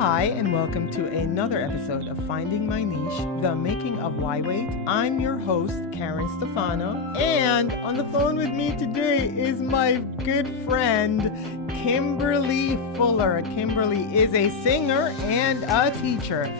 Hi, and welcome to another episode of Finding My Niche, the making of Why Wait. I'm your host, Karen Stefano, and on the phone with me today is my good friend, Kimberly Fuller. Kimberly is a singer and a teacher.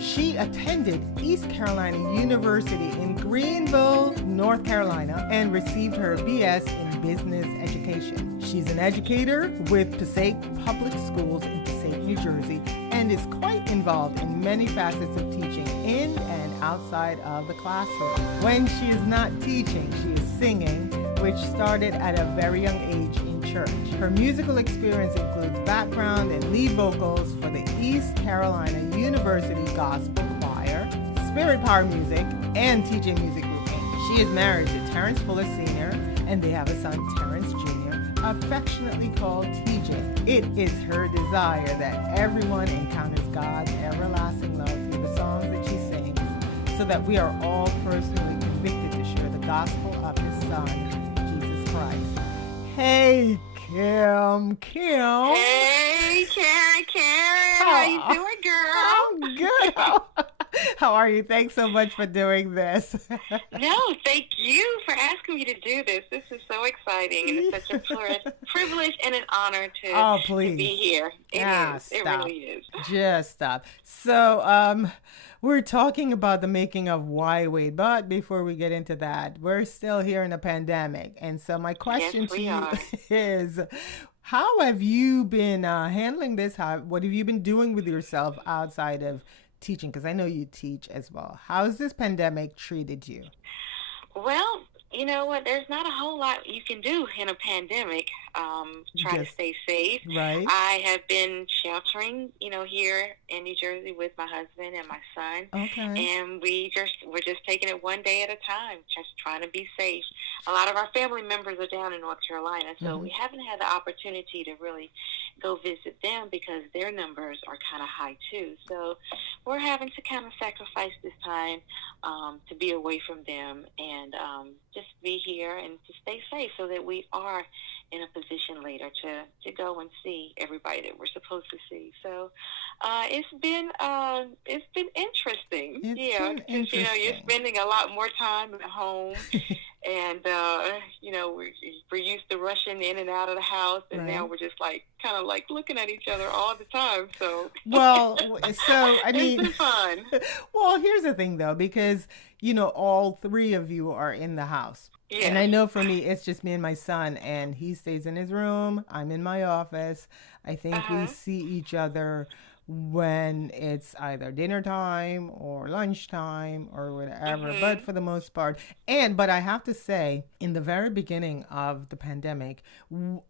She attended East Carolina University in Greenville, North Carolina, and received her BS in Business Education. She's an educator with Passaic Public Schools in Passaic, New Jersey, and is quite involved in many facets of teaching in and outside of the classroom. When she is not teaching, she is singing, which started at a very young age in church. Her musical experience includes background and lead vocals for the East Carolina University Gospel Choir, Spirit Power Music, and TJ Music Group Inc. She is married to Terrence Fuller Sr., and they have a son, Terrence Jr., affectionately called TJ. It is her desire that everyone encounters God's everlasting love through the songs that she sings, so that we are all personally convicted to share the gospel of his son, Jesus Christ. Hey, Kim. Hey, Karen. How you doing, girl? I'm good. How are you? Thanks so much for doing this. No, thank you for asking me to do this. This is so exciting, and it's such a privilege and an honor to be here. It is. It really is. Just stop. So, we're talking about the making of Why Wait, but before we get into that, we're still here in a pandemic. And so my question to you is, how have you been handling this? What have you been doing with yourself outside of teaching? Because I know you teach as well. How has this pandemic treated you? Well, you know what? There's not a whole lot you can do in a pandemic. Try to stay safe. Right. I have been sheltering, here in New Jersey with my husband and my son. Okay. And we're just taking it one day at a time, just trying to be safe. A lot of our family members are down in North Carolina, so we haven't had the opportunity to really go visit them because their numbers are kind of high too. So we're having to kind of sacrifice this time to be away from them and just be here and to stay safe so that we are in a position later to go and see everybody that we're supposed to see. So it's been interesting. Because you're spending a lot more time at home, and we're used to rushing in and out of the house, and now we're just kind of looking at each other all the time. So I mean, it's been fun. Well, here's the thing though, because all three of you are in the house. Yeah. And I know for me, it's just me and my son, and he stays in his room. I'm in my office. I think we see each other when it's either dinner time or lunchtime or whatever, but for the most part. But I have to say, in the very beginning of the pandemic,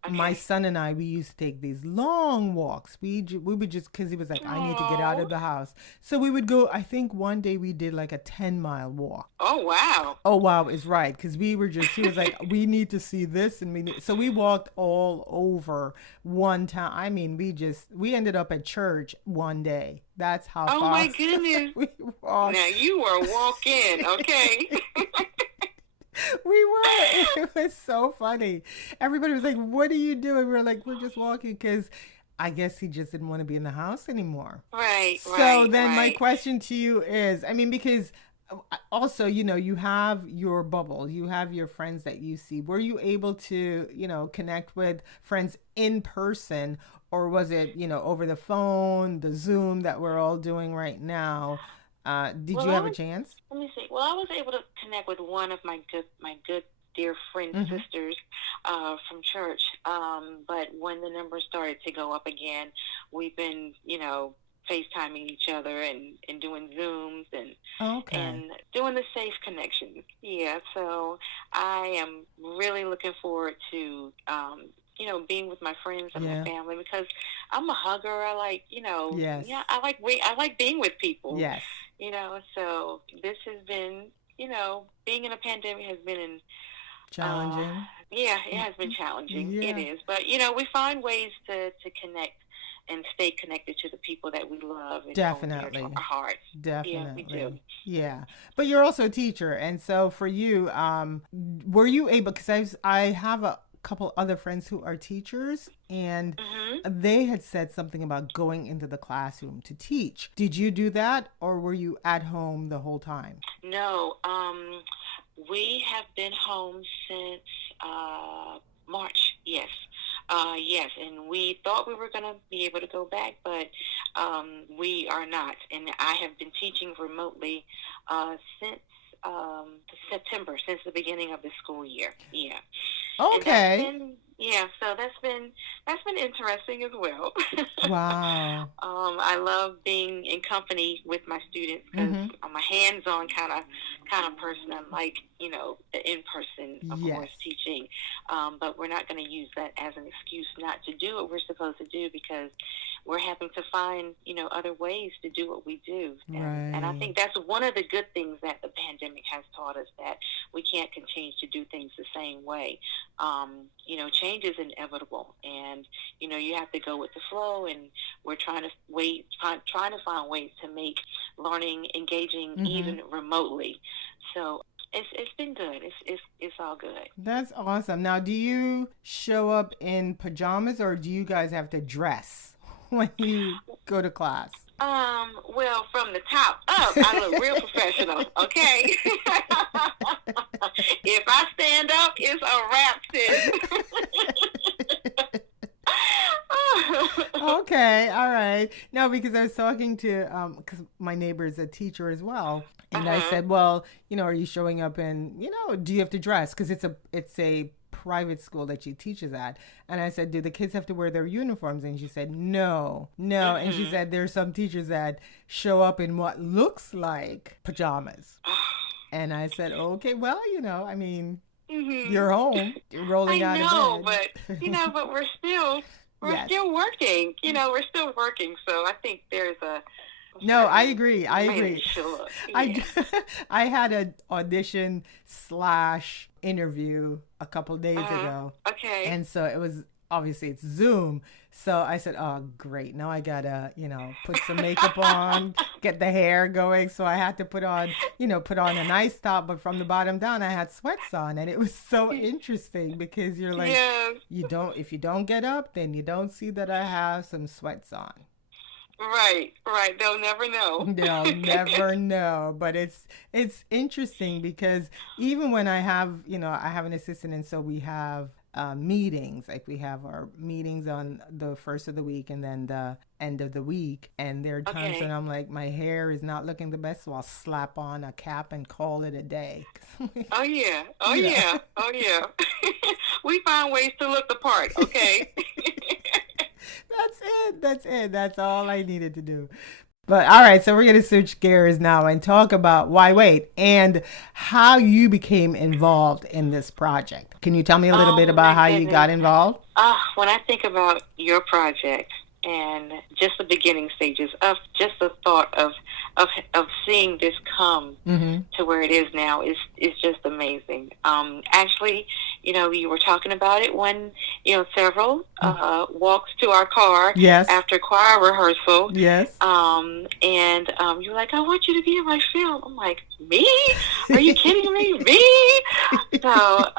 my son and I, we used to take these long walks. We would just, because he was like, I need to get out of the house. So we would go, I think one day we did like a 10-mile walk. Oh, wow. Oh, wow, is right. Because he was like, we need to see this. So we walked all over one time. I mean, we ended up at church one day. That's how far. Oh my goodness. We walked. Now you were walking, okay? We were. It was so funny. Everybody was like, what are you doing? We were like, we're just walking, because I guess he just didn't want to be in the house anymore. Right. So then my question to you is, I mean, because also, you have your bubble, you have your friends that you see. Were you able to, connect with friends in person, or was it, over the phone, the Zoom that we're all doing right now? Did you have a chance? Let me see. Well, I was able to connect with one of my good dear friend sisters from church. But when the numbers started to go up again, we've been, FaceTiming each other and doing Zooms and doing the safe connection. Yeah, so I am really looking forward to being with my friends and my family, because I'm a hugger. I like, I like being with people. Yes. So this has been, being in a pandemic has been challenging. It has been challenging. Yeah. It is. But, we find ways to connect and stay connected to the people that we love. And Definitely. Our hearts. Definitely. Yeah, we do. Yeah. But you're also a teacher. And so for you, were you able, because I have a couple other friends who are teachers, and Mm-hmm. they had said something about going into the classroom to teach. Did you do that, or were you at home the whole time? No, we have been home since March. Yes, yes, and we thought we were going to be able to go back, but we are not. And I have been teaching remotely since September, since the beginning of the school year. Yeah. Okay. So that's been interesting as well. Wow. I love being in company with my students because Mm-hmm. I'm a hands-on kind of person. I'm like, the in-person, of Yes. course, teaching. But we're not going to use that as an excuse not to do what we're supposed to do, because we're having to find, other ways to do what we do. And I Right. think that's one of the good things that the pandemic has taught us, that we can't continue to do things the same way. Change is inevitable, and you have to go with the flow. And we're trying to find ways to make learning engaging, Mm-hmm. even remotely. So it's been good. It's all good. That's awesome. Now, do you show up in pajamas, or do you guys have to dress when you go to class? Well, from the top up, I look real professional, okay? If I stand up, it's a wrap, sis. Okay, all right. No, because I was talking to, because my neighbor is a teacher as well, and I said, well, are you showing up in, do you have to dress? Because it's a private school that she teaches at. And I said, do the kids have to wear their uniforms? And she said, no. And she said, there's some teachers that show up in what looks like pajamas. And I said, okay, well, I mean, you're home, you're rolling out of bed. but we're still Yes. still working. We're still working. So I think there's a No, I certain agree. way I agree. to show up. I, I had an audition / interview a couple days ago. Okay. And so it was, obviously it's Zoom. So I said, oh, great. Now I gotta, put some makeup on, get the hair going. So I had to put on a nice top, but from the bottom down, I had sweats on. And it was so interesting because you're like, Yes. if you don't get up, then you don't see that I have some sweats on. Right. They'll never know. They'll never know. But it's interesting because even when I have, I have an assistant, and so we have meetings. Like we have our meetings on the first of the week and then the end of the week. And there are times when I'm like, my hair is not looking the best, so I'll slap on a cap and call it a day. Oh yeah. We find ways to look the part. Okay. That's it. That's all I needed to do. But all right, so we're going to switch gears now and talk about Why Wait and how you became involved in this project. Can you tell me a little bit about how you got involved? When I think about your project and just the beginning stages of just the thought of seeing this come to where it is now is just amazing. Actually, you were talking about it when, several walks to our car after choir rehearsal. Yes. And you're like, I want you to be in my film. I'm like, me? Are you kidding me? Me? So,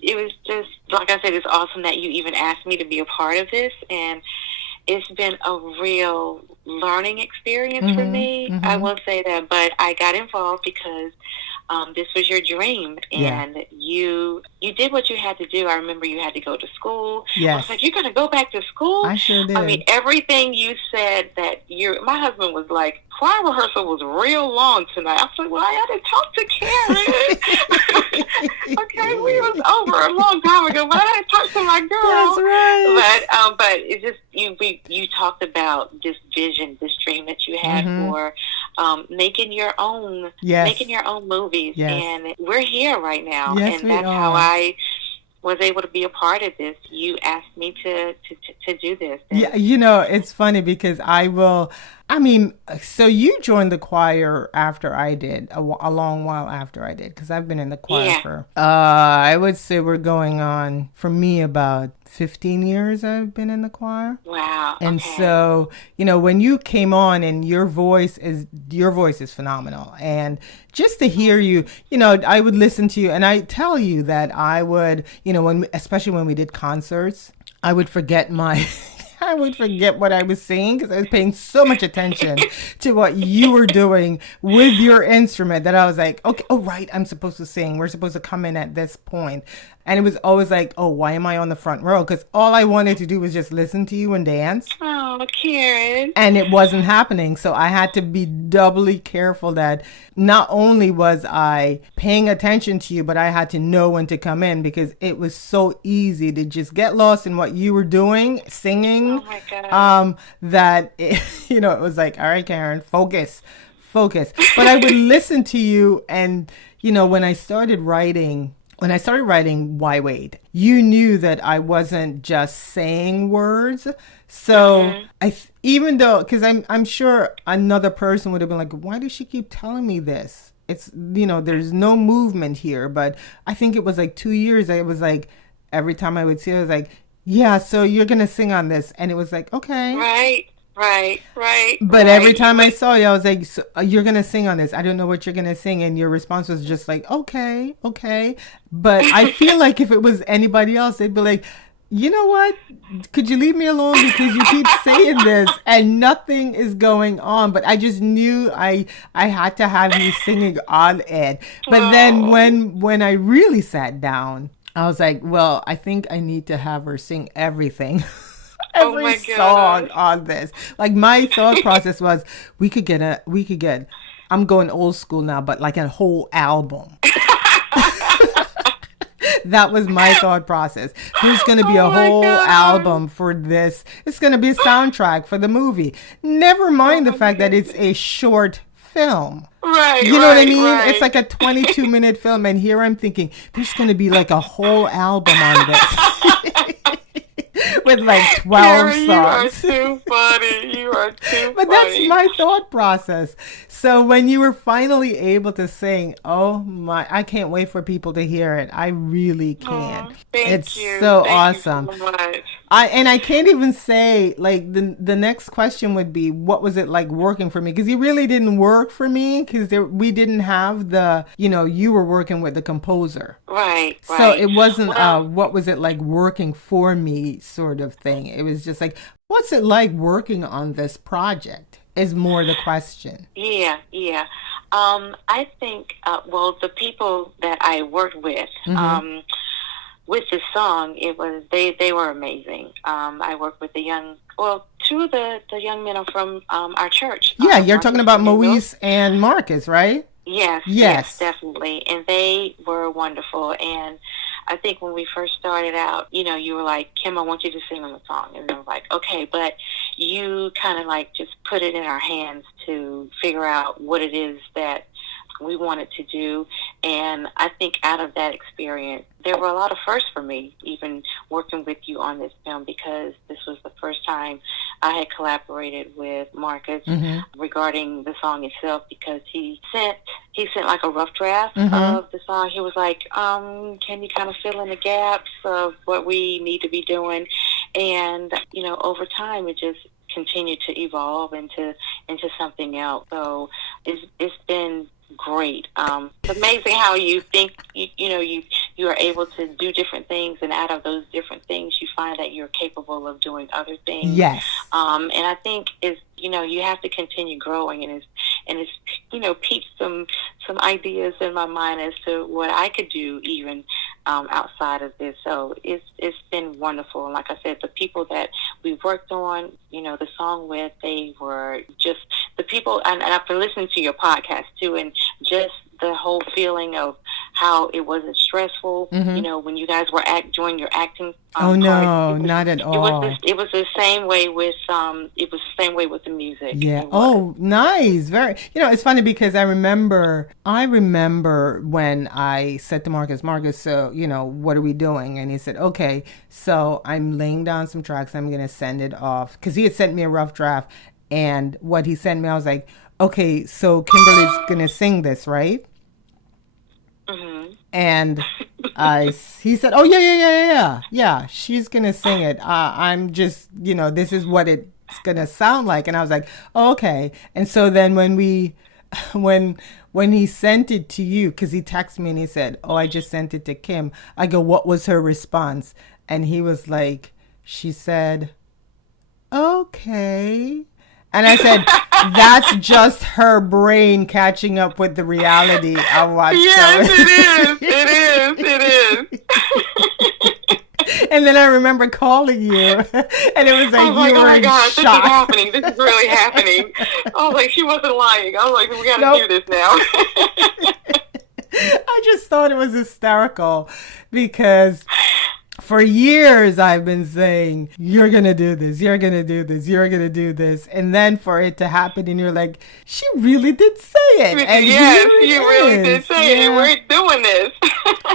it was just, like I said, it's awesome that you even asked me to be a part of this. And it's been a real learning experience for me. I will say that, but I got involved because this was your dream, and you did what you had to do. I remember you had to go to school. Yes. I was like, you're going to go back to school? I sure did. I mean, everything you said that my husband was like, choir rehearsal was real long tonight. I was like, well, I had to talk to Karen. Okay, we was over a long time ago, but I had to talk to my girl. That's right. But it's just, you talked about this vision, this dream that you had for making your own movies, and we're here right now, and that's how I was able to be a part of this. You asked me to do this. Yeah, it's funny because I will I mean, so you joined the choir after I did, a long while after I did, because I've been in the choir Yeah. for, I would say we're going on, for me, about 15 years I've been in the choir. Wow. And Okay. so, when you came on and your voice is phenomenal. And just to hear you, I would listen to you and I tell you that I would, especially when we did concerts, I would forget I would forget what I was singing because I was paying so much attention to what you were doing with your instrument that I was like, okay, oh, right, I'm supposed to sing. We're supposed to come in at this point. And it was always like, oh, why am I on the front row? Because all I wanted to do was just listen to you and dance. Oh, Karen. And it wasn't happening. So I had to be doubly careful that not only was I paying attention to you, but I had to know when to come in because it was so easy to just get lost in what you were doing, singing. Oh my God. That, it was like, all right, Karen, focus. But I would listen to you. And, when I started writing Why Wait, you knew that I wasn't just saying words. So even though, because I'm sure another person would have been like, why does she keep telling me this? It's, there's no movement here. But I think it was like 2 years. I was like, every time I would see it, I was like, yeah, so you're going to sing on this. And it was like, okay. Right. But every time I saw you, I was like, so, you're going to sing on this. I don't know what you're going to sing. And your response was just like, okay. But I feel like if it was anybody else, they'd be like, you know what? Could you leave me alone because you keep saying this and nothing is going on? But I just knew I had to have you singing on it. But then when I really sat down, I was like, well, I think I need to have her sing everything. Every song on this. Like my thought process was we could get I'm going old school now, but like a whole album. That was my thought process. There's going to be a whole album for this. It's going to be a soundtrack for the movie. Never mind the fact that it's a short film. Right. You know what I mean? Right. It's like a 22-minute film. And here I'm thinking, there's going to be like a whole album on this. With like 12 songs. You are too funny. But that's my thought process. So when you were finally able to sing, oh my, I can't wait for people to hear it. I really can't. Thank you. So thank awesome. You so much. I can't even say, like, the next question would be, what was it like working for me? Because you really didn't work for me because we didn't have you were working with the composer. Right. So it wasn't, what was it like working for me sort of thing. It was just like, what's it like working on this project is more the question. Yeah. I think, the people that I worked with, with this song, they were amazing. I worked with two of the young men are from our church. Yeah, you're talking about Moise and Marcus, right? Yes, definitely. And they were wonderful. And I think when we first started out, you were like, Kim, I want you to sing on the song. And I was like, okay, but you kind of like just put it in our hands to figure out what it is that we wanted to do. And I think out of that experience, there were a lot of firsts for me, even working with you on this film, because this was the first time I had collaborated with Marcus regarding the song itself, because he sent like a rough draft of the song. He was like, can you kind of fill in the gaps of what we need to be doing? And, over time, it just continued to evolve into something else. So it's been great. It's amazing how you think you are able to do different things, and out of those different things you find that you're capable of doing other things. Yes. And I think you have to continue growing, and it's piqued some ideas in my mind as to what I could do even outside of this. So it's been wonderful. And like I said, the people that we worked on, the song with, they were just the people, and I've been listening to your podcast too, and just the whole feeling of how it wasn't stressful, when you guys were doing your acting. Not at all. It was the same way with the music. Yeah. Oh, nice. Very. It's funny because I remember when I said to Marcus, so, what are we doing? And he said, okay, so I'm laying down some tracks. I'm going to send it off, because he had sent me a rough draft. And what he sent me, I was like, okay, so Kimberly's going to sing this, right? Mm-hmm. And he said, oh, yeah, she's going to sing it. I'm just, this is what it's going to sound like. And I was like, oh, okay. And so then when he sent it to you, because he texted me and he said, oh, I just sent it to Kim. I go, what was her response? And he was like, she said, okay. And I said, that's just her brain catching up with the reality of what's Yes, it is. And then I remember calling you, and it was like, I was like, oh my gosh, shock. This is happening. This is really happening. I was like, she wasn't lying. I was like, we got to do this now. I just thought it was hysterical because for years I've been saying, you're going to do this, you're going to do this, you're going to do this. And then for it to happen and you're like, she really did say it. And yes, you really did say it. And we're doing this.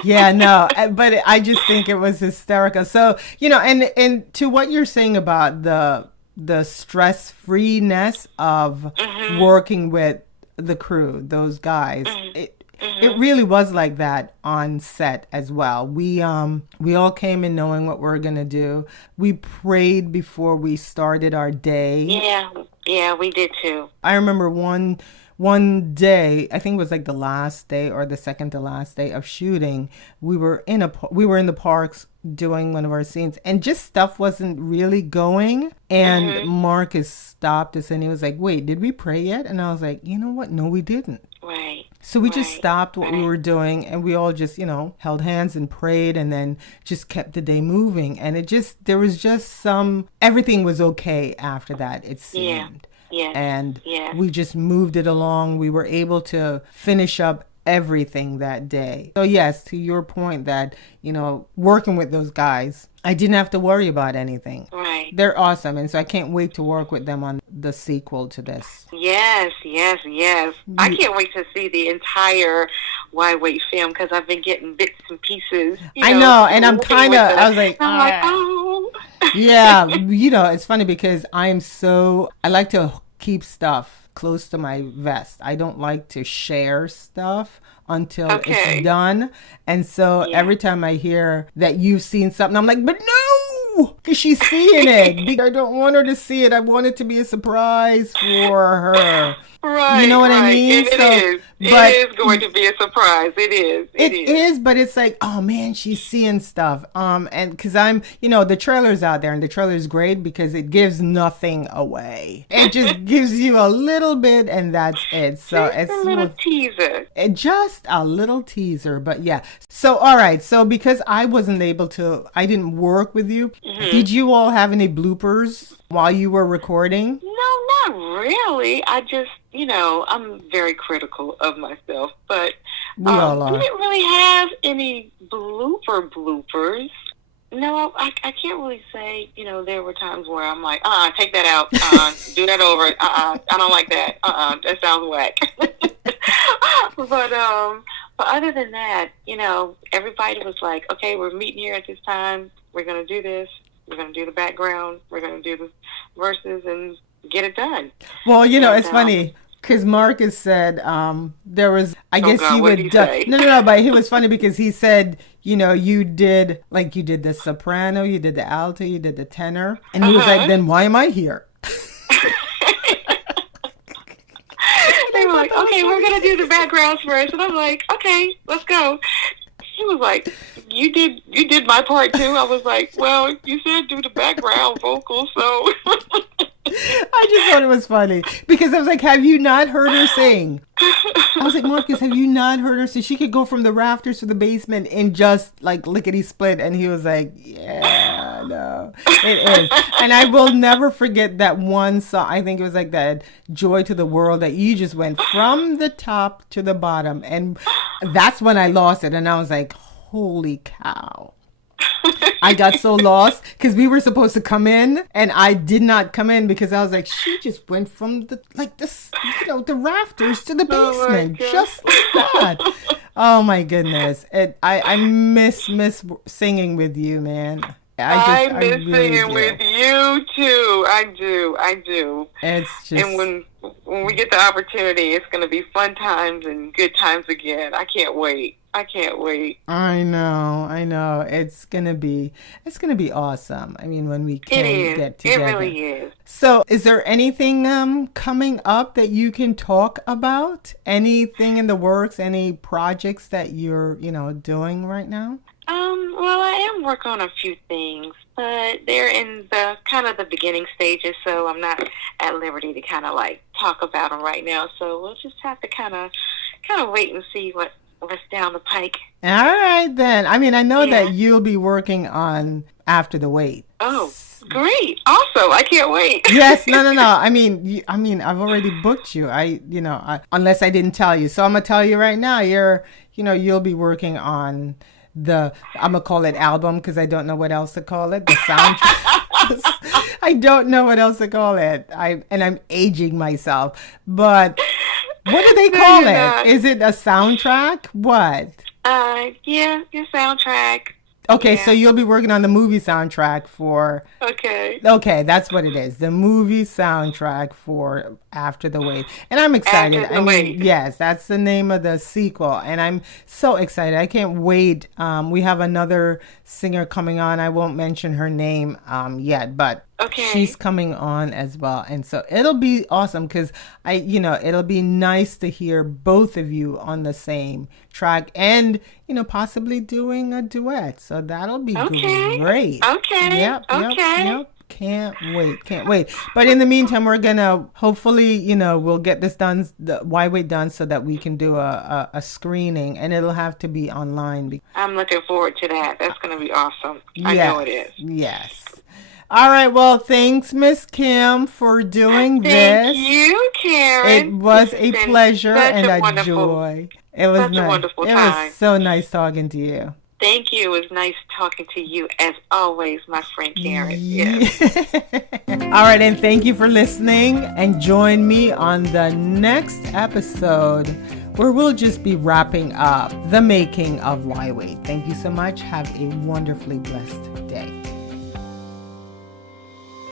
Yeah, no, but I just think it was hysterical. So, and to what you're saying about the stress-freeness of working with the crew, those guys, it really was like that on set as well. We all came in knowing what we were going to do. We prayed before we started our day. Yeah, we did too. I remember one day, I think it was like the last day or the second to last day of shooting, we were in the parks doing one of our scenes and just stuff wasn't really going. And Marcus stopped us and he was like, wait, did we pray yet? And I was like, you know what? No, we didn't. Right. So we just stopped what we were doing and we all just, held hands and prayed and then just kept the day moving. And there was just everything was okay after that, it seemed. Yeah. And we just moved it along. We were able to finish up everything that day. So yes, to your point that, working with those guys, I didn't have to worry about anything. Right. They're awesome. And so I can't wait to work with them on the sequel to this. Yes. I can't wait to see the entire Why Wait film because I've been getting bits and pieces. I know. And I'm I was like, I'm like, oh. Yeah. It's funny because I like to keep stuff close to my vest. I don't like to share stuff until it's done. And so every time I hear that you've seen something, I'm like, but no, because she's seeing it. I don't want her to see it. I want it to be a surprise for her. Right. You know what I mean? It is going to be a surprise. It is. It is, but it's like, oh man, she's seeing stuff. And because I'm, the trailer's out there and the trailer's great because it gives nothing away. It just gives you a little bit and that's it. So it's a little teaser. Just a little teaser, but yeah. So, all right. So because I didn't work with you, did you all have any bloopers while you were recording? No, not really. I just, I'm very critical of myself, but we all are. We didn't really have any bloopers. No, I can't really say, there were times where I'm like, take that out, do that over, I don't like that, that sounds whack. But other than that, everybody was like, okay, we're meeting here at this time, we're going to do this, we're going to do the background, we're going to do the verses and get it done. Well, it's funny. Because Marcus said there was, I guess you would... No, but it was funny because he said, you did the soprano, you did the alto, you did the tenor. And he was like, then why am I here? They were like, okay, we're going to do the backgrounds first. And I'm like, okay, let's go. He was like, you did my part too. I was like, well, you said do the background vocals, so... I just thought it was funny because I was like, have you not heard her sing? I was like, Marcus, have you not heard her sing? She could go from the rafters to the basement in just like lickety split. And he was like, yeah, no, it is. And I will never forget that one song. I think it was like that Joy to the World that you just went from the top to the bottom. And that's when I lost it. And I was like, holy cow. I got so lost because we were supposed to come in and I did not come in because I was like, she just went from the rafters to the basement, just like that. Oh my goodness. I miss singing with you, man. I miss really singing do. with you too. I do. It's just, And when we get the opportunity, it's going to be fun times and good times again. I can't wait. I can't wait. I know. It's gonna be awesome. I mean, when we It can is. get It together. really is. So, is there anything coming up that you can talk about? Anything in the works? Any projects that you're, doing right now? Well, I am working on a few things, but they're in the kind of the beginning stages, so I'm not at liberty to kind of like talk about them right now. So we'll just have to kind of wait and see what's down the pike. All right then. I mean, I know Yeah. that you'll be working on After the Wait. Oh, great! Also, I can't wait. Yes, no. I mean, I've already booked you. Unless I didn't tell you, so I'm gonna tell you right now. You'll be working on I'm gonna call it album because I don't know what else to call it. The soundtrack. I don't know what else to call it. I'm aging myself, but what do they No, call you're it? not. Is it a soundtrack? What? Yeah, your soundtrack. Okay, Yeah. so you'll be working on the movie soundtrack for. Okay. Okay, that's what it is. The movie soundtrack for After the Wait. And I'm excited. After the Wait. Yes, that's the name of the sequel. And I'm so excited. I can't wait. We have another singer coming on. I won't mention her name yet, but Okay. she's coming on as well. And so it'll be awesome because it'll be nice to hear both of you on the same track and, possibly doing a duet. So that'll be Okay. great. Okay. Yep. Okay. Can't wait. But in the meantime, we're gonna hopefully, we'll get this done, the Why Wait done, so that we can do a screening, and it'll have to be online. I'm looking forward to that. That's going to be awesome. I know it is. Yes. All right. Well, thanks, Miss Kim, for doing this. Thank you, Karen. It was This a has been pleasure such and a wonderful, joy. It was such a nice. wonderful It time. was so nice talking to you. Thank you. It was nice talking to you, as always, my friend Karen. Yes. All right, and thank you for listening. And join me on the next episode where we'll just be wrapping up the making of Why Wait. Thank you so much. Have a wonderfully blessed